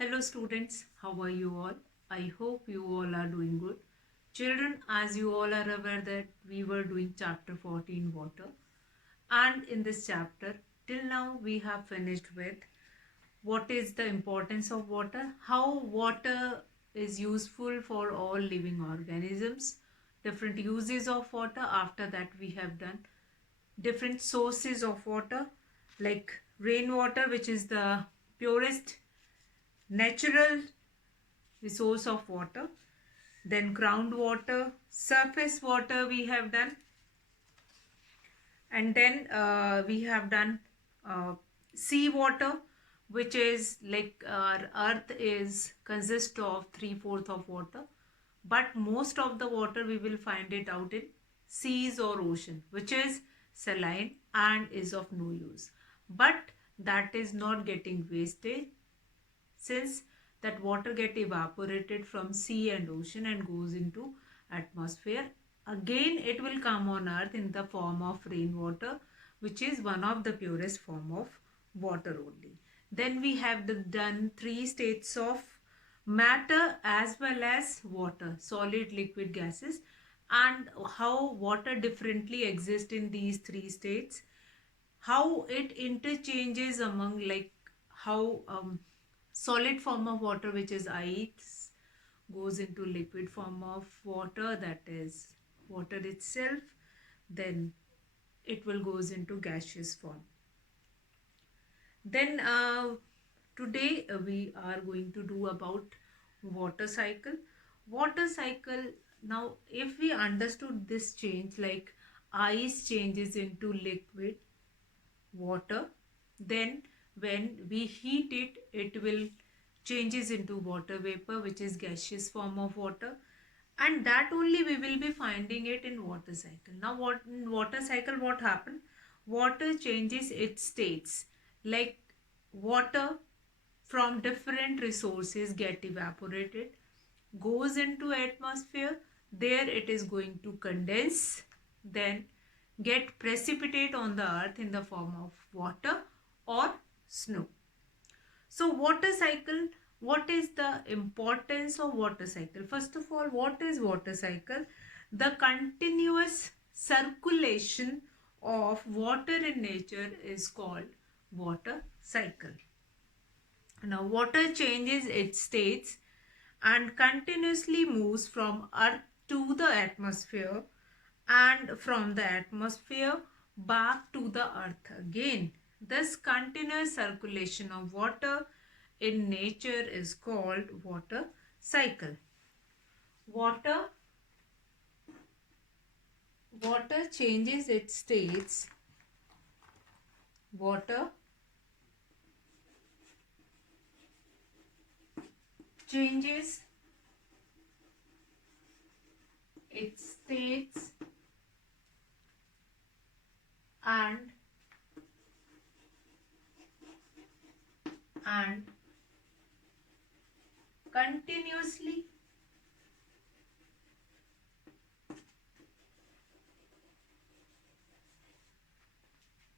Hello students, how are you all? I hope you all are doing good. Children, as you all are aware that we were doing chapter 14 water, and in this chapter till now we have finished with what is the importance of water, how water is useful for all living organisms, different uses of water. After that we have done different sources of water like rainwater, which is the purest natural resource of water, then groundwater, surface water we have done, and then we have done sea water, which is like our earth is consist of three-fourth of water, but most of the water we will find it out in seas or ocean, which is saline and is of no use, but that is not getting wasted since that water get evaporated from sea and ocean and goes into atmosphere. Again it will come on earth in the form of rainwater, which is one of the purest form of water only. Then we have done three states of matter as well as water, solid, liquid, gases, and how water differently exists in these three states, how it interchanges among, like how solid form of water, which is ice, goes into liquid form of water, that is water itself, then it will goes into gaseous form. Then today we are going to do about water cycle. Water cycle, now if we understood this change, like ice changes into liquid water, then when we heat it, it will changes into water vapor, which is gaseous form of water, and that only we will be finding it in water cycle. Now what in water cycle, what happened, water changes its states, like water from different resources get evaporated, goes into atmosphere, there it is going to condense, then get precipitate on the earth in the form of water or snow. So water cycle, what is the importance of water cycle? First of all, what is water cycle? The continuous circulation of water in nature is called water cycle. Now water changes its states and continuously moves from earth to the atmosphere and from the atmosphere back to the earth again. This continuous circulation of water in nature is called water cycle. Water water changes its states. Water changes its states and and continuously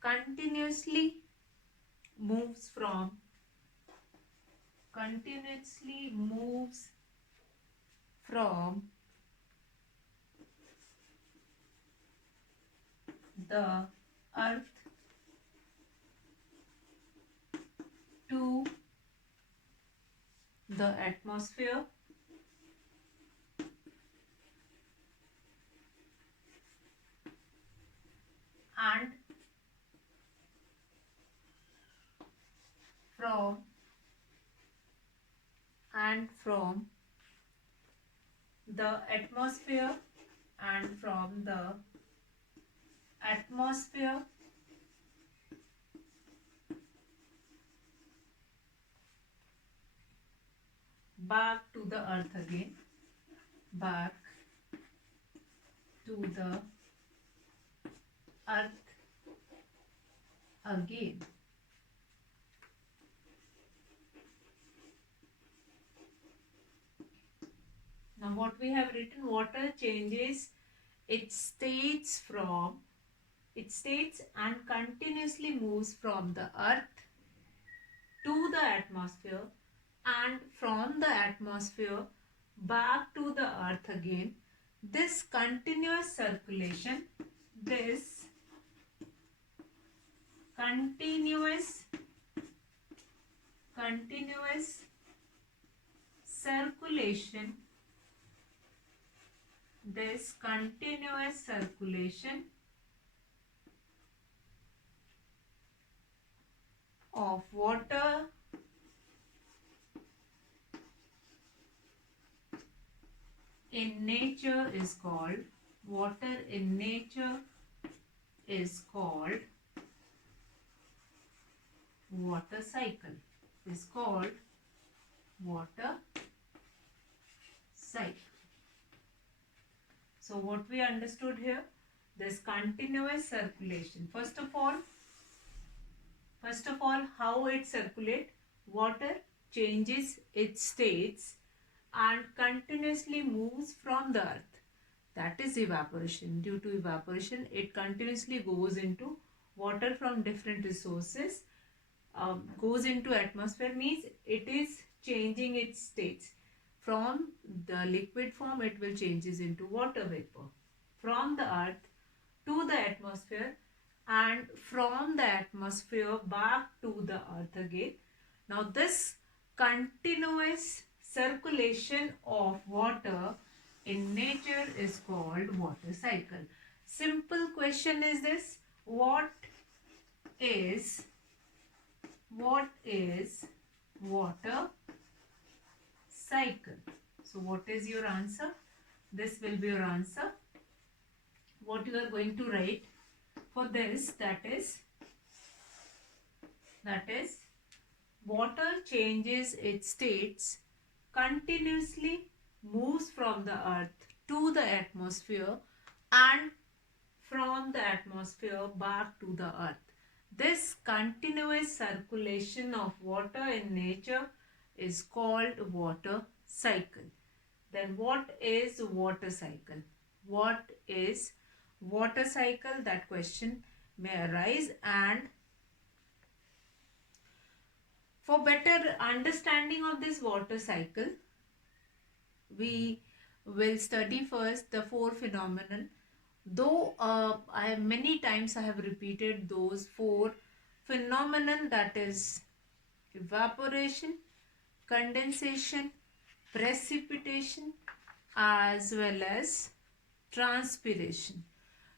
continuously moves from continuously moves from the earth to the atmosphere and from from the atmosphere and from the atmosphere back to the earth again, back to the earth again. Now what we have written, water changes its states from its states and continuously moves from the earth to the atmosphere and from the atmosphere back to the earth again. This continuous circulation, this continuous circulation, this continuous circulation of water in nature is called, water in nature is called water cycle, is called water cycle. So what we understood here, this continuous circulation. First of all, how it circulates. Water changes its states and continuously moves from the earth. That is evaporation. Due to evaporation, it continuously goes into water from different resources, goes into atmosphere, means it is changing its states. From the liquid form, it will changes into water vapor. From the earth to the atmosphere, and from the atmosphere back to the earth again. Now this continuous circulation of water in nature is called water cycle. Simple question is this: what is water cycle? So what is your answer? This will be your answer. What you are going to write for this, that is water changes its states, continuously moves from the earth to the atmosphere, and from the atmosphere back to the earth. This continuous circulation of water in nature is called water cycle. Then what is water cycle? What is water cycle? That question may arise, and for better understanding of this water cycle, we will study first the four phenomenon. Though many times I have repeated those four phenomenon, that is evaporation, condensation, precipitation, as well as transpiration.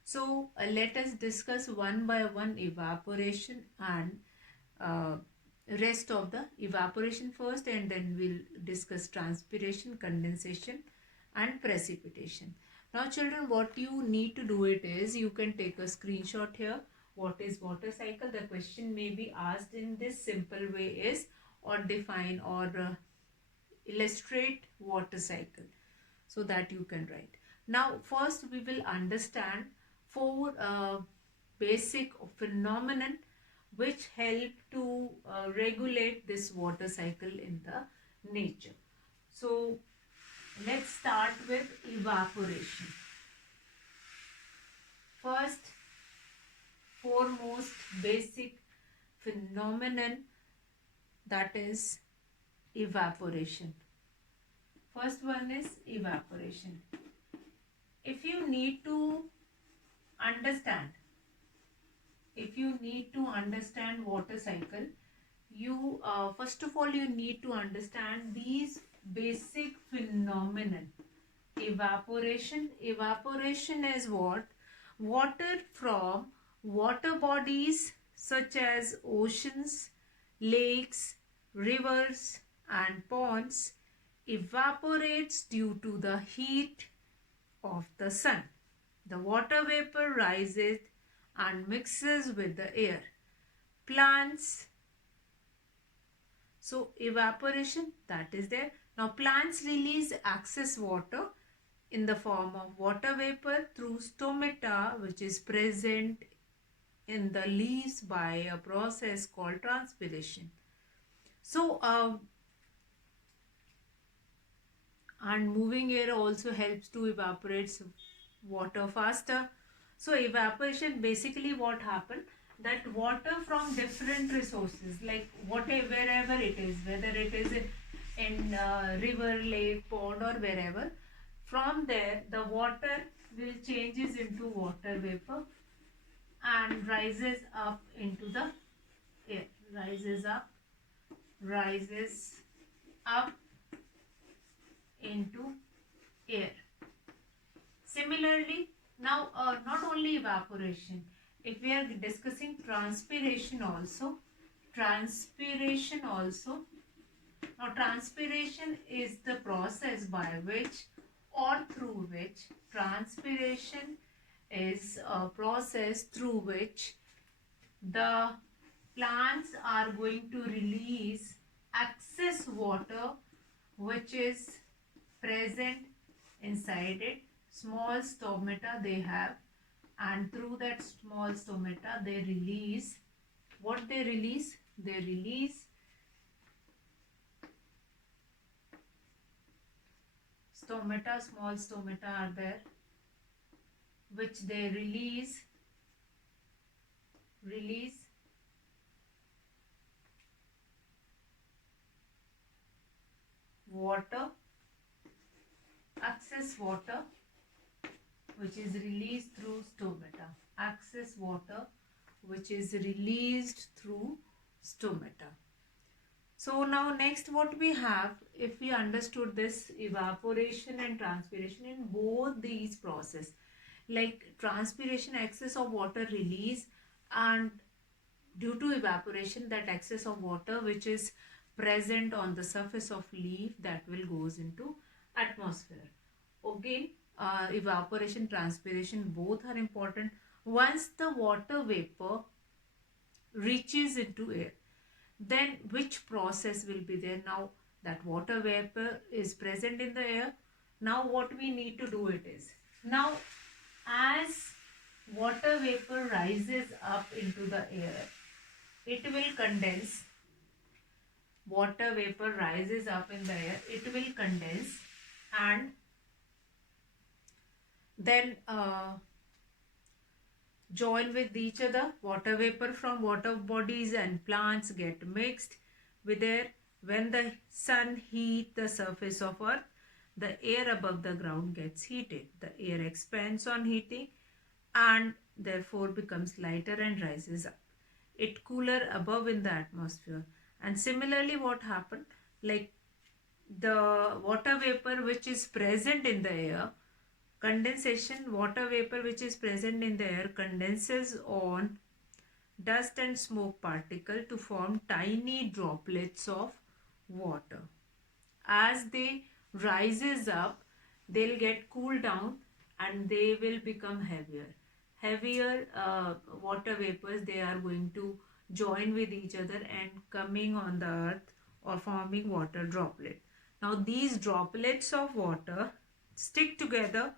So let us discuss one by one evaporation and rest of the evaporation first, and then we'll discuss transpiration, condensation and precipitation. Now children, what you need to do it is, you can take a screenshot here. What is water cycle? The question may be asked in this simple way is, or define or illustrate water cycle, so that you can write. Now first we will understand four basic phenomenon which help to regulate this water cycle in the nature. So let's start with evaporation. First, foremost basic phenomenon, that is evaporation. First one is evaporation. If you need to understand water cycle, you first of all you need to understand these basic phenomenon. Evaporation is what? Water from water bodies such as oceans, lakes, rivers and ponds evaporates due to the heat of the sun. The water vapor rises and mixes with the air. Plants, so evaporation, that is there. Now plants release excess water in the form of water vapor through stomata, which is present in the leaves by a process called transpiration. So and moving air also helps to evaporate water faster. So evaporation, basically what happened, that water from different resources, like whatever, wherever it is, whether it is in river, lake, pond or wherever. From there the water will changes into water vapor and rises up into the air. Rises up into air. Similarly, now not only evaporation, if we are discussing transpiration also, transpiration also. Now, transpiration is the process by which or through which, transpiration is a process through which the plants are going to release excess water which is present inside it. Small stomata they have, and through that small stomata they release, what they release? They release stomata, small stomata are there, which they release water, excess water, which is released through stomata, excess water which is released through stomata. So now next what we have, if we understood this evaporation and transpiration in both these process, like transpiration, excess of water release, and due to evaporation that excess of water which is present on the surface of leaf, that will goes into atmosphere. Again, evaporation, transpiration both are important. Once the water vapor reaches into air, then which process will be there? Now that water vapor is present in the air. Now what we need to do it is, now as water vapor rises up into the air, it will condense. Water vapor rises up in the air, it will condense, and then join with each other. Water vapor from water bodies and plants get mixed with air. When the sun heats the surface of earth, the air above the ground gets heated. The air expands on heating and therefore becomes lighter and rises up. It cooler above in the atmosphere. And similarly what happened, like the water vapor which is present in the air, condensation, water vapor which is present in the air condenses on dust and smoke particle to form tiny droplets of water. As they rises up, they'll get cooled down and they will become heavier. Heavier water vapors, they are going to join with each other and coming on the earth or forming water droplet. Now these droplets of water stick together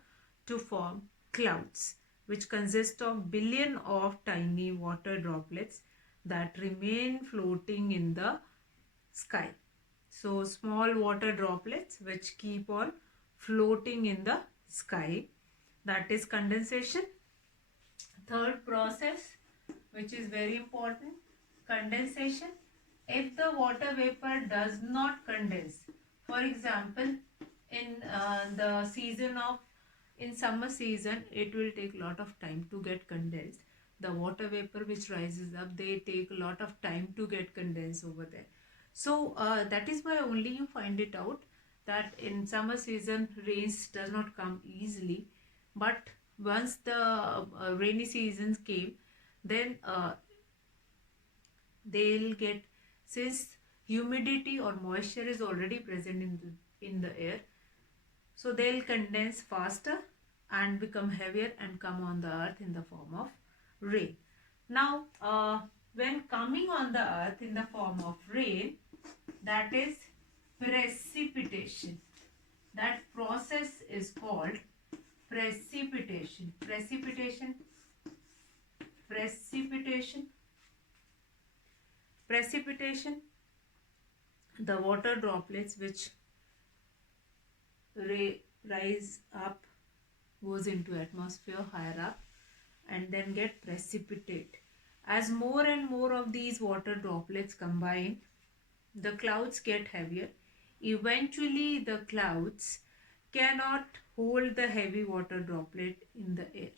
to form clouds, which consist of billion of tiny water droplets that remain floating in the sky. So small water droplets which keep on floating in the sky, that is condensation. Third process which is very important, condensation. If the water vapor does not condense, for example, in the season of, in summer season, it will take a lot of time to get condensed. The water vapor which rises up, they take a lot of time to get condensed over there. So that is why only you find it out that in summer season rains does not come easily, but once the rainy seasons came, then they'll get, since humidity or moisture is already present in the air, so they'll condense faster and become heavier and come on the earth in the form of rain. Now when coming on the earth in the form of rain, that is precipitation. That process is called precipitation. Precipitation, the water droplets which rise up, goes into atmosphere higher up and then get precipitate. As more and more of these water droplets combine, the clouds get heavier. Eventually, the clouds cannot hold the heavy water droplet in the air.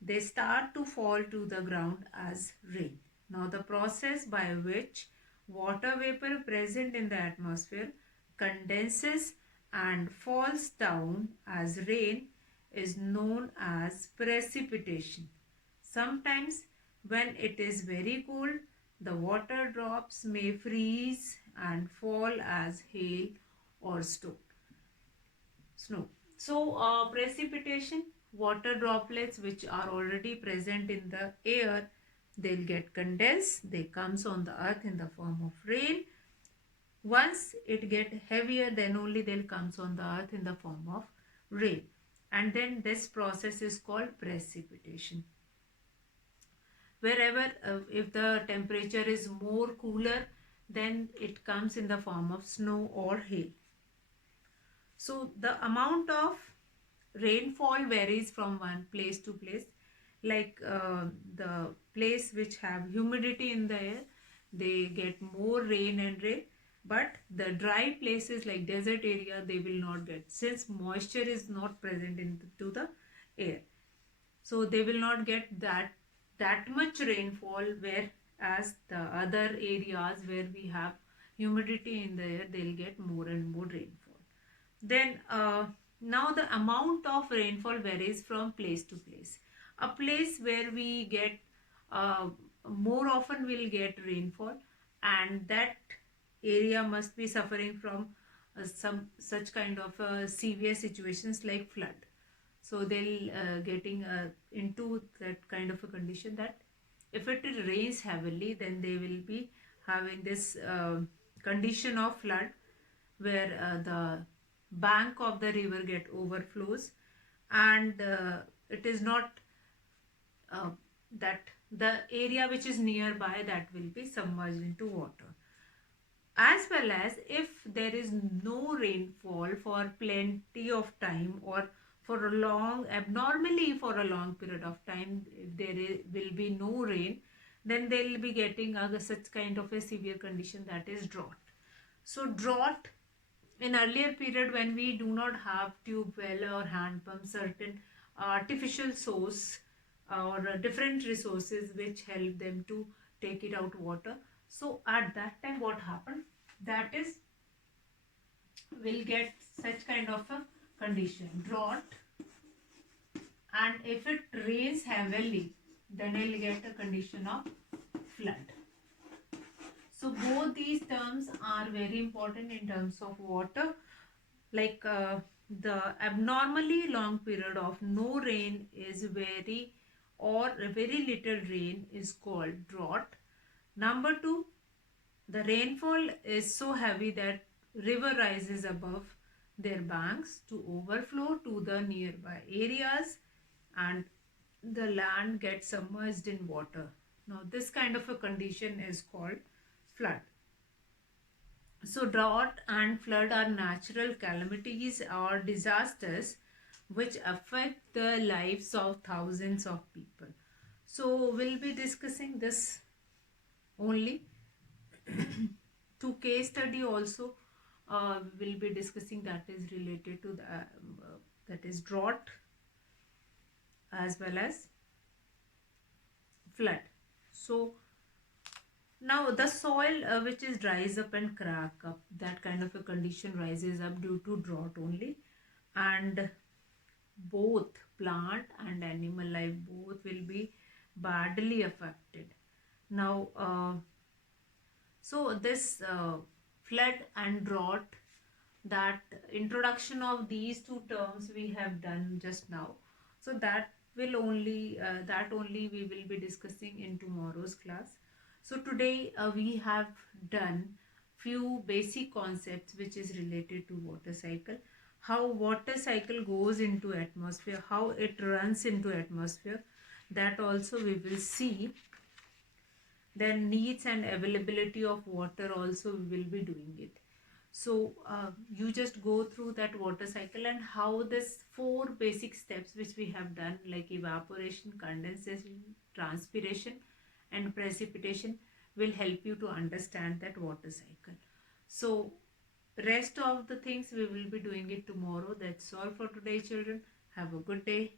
They start to fall to the ground as rain. Now, the process by which water vapor present in the atmosphere condenses and falls down as rain is known as precipitation. Sometimes, when it is very cold, the water drops may freeze and fall as hail or snow. So, precipitation, water droplets which are already present in the air, they'll get condensed. They comes on the earth in the form of rain. Once it get heavier, then only they'll comes on the earth in the form of rain. And then this process is called precipitation. Wherever if the temperature is more cooler, then it comes in the form of snow or hail. So the amount of rainfall varies from one place to place. Like the place which have humidity in the air, they get more rain and rain. But the dry places like desert area, they will not get, since moisture is not present into the air. So they will not get that much rainfall, whereas the other areas where we have humidity in the air, they'll get more and more rainfall. Then now the amount of rainfall varies from place to place. A place where we get uh, more often will get rainfall, and that area must be suffering from some such kind of severe situations like flood. So they'll getting into that kind of a condition that if it rains heavily, then they will be having this condition of flood, where the bank of the river get overflows, and it is not uh, that the area which is nearby, that will be submerged into water. As well as if there is no rainfall for plenty of time, or for a long, abnormally for a long period of time, if will be no rain, then they will be getting such kind of a severe condition, that is drought. So drought, in earlier period when we do not have tube well or hand pump, certain artificial source or different resources which help them to take it out water. So at that time what happened, that is, will get such kind of a condition, drought. And if it rains heavily, then it will get a condition of flood. So both these terms are very important in terms of water. Like the abnormally long period of no rain is very, or very little rain is called drought. Number two, the rainfall is so heavy that river rises above their banks to overflow to the nearby areas, and the land gets submerged in water. Now this kind of a condition is called flood. So drought and flood are natural calamities or disasters which affect the lives of thousands of people. So we'll be discussing this only. To case study also we'll be discussing, that is related to the that is drought as well as flood. So now the soil which is dries up and crack up, that kind of a condition rises up due to drought only, and both plant and animal life both will be badly affected. Now so this flood and drought, that introduction of these two terms we have done just now. So that only we will be discussing in tomorrow's class. So today we have done few basic concepts which is related to water cycle, how water cycle goes into atmosphere, how it runs into atmosphere, that also we will see. Then needs and availability of water also we will be doing it. So you just go through that water cycle and how this four basic steps which we have done, like evaporation, condensation, transpiration and precipitation, will help you to understand that water cycle. So Rest of the things we will be doing it tomorrow. That's all for today, children. Have a good day.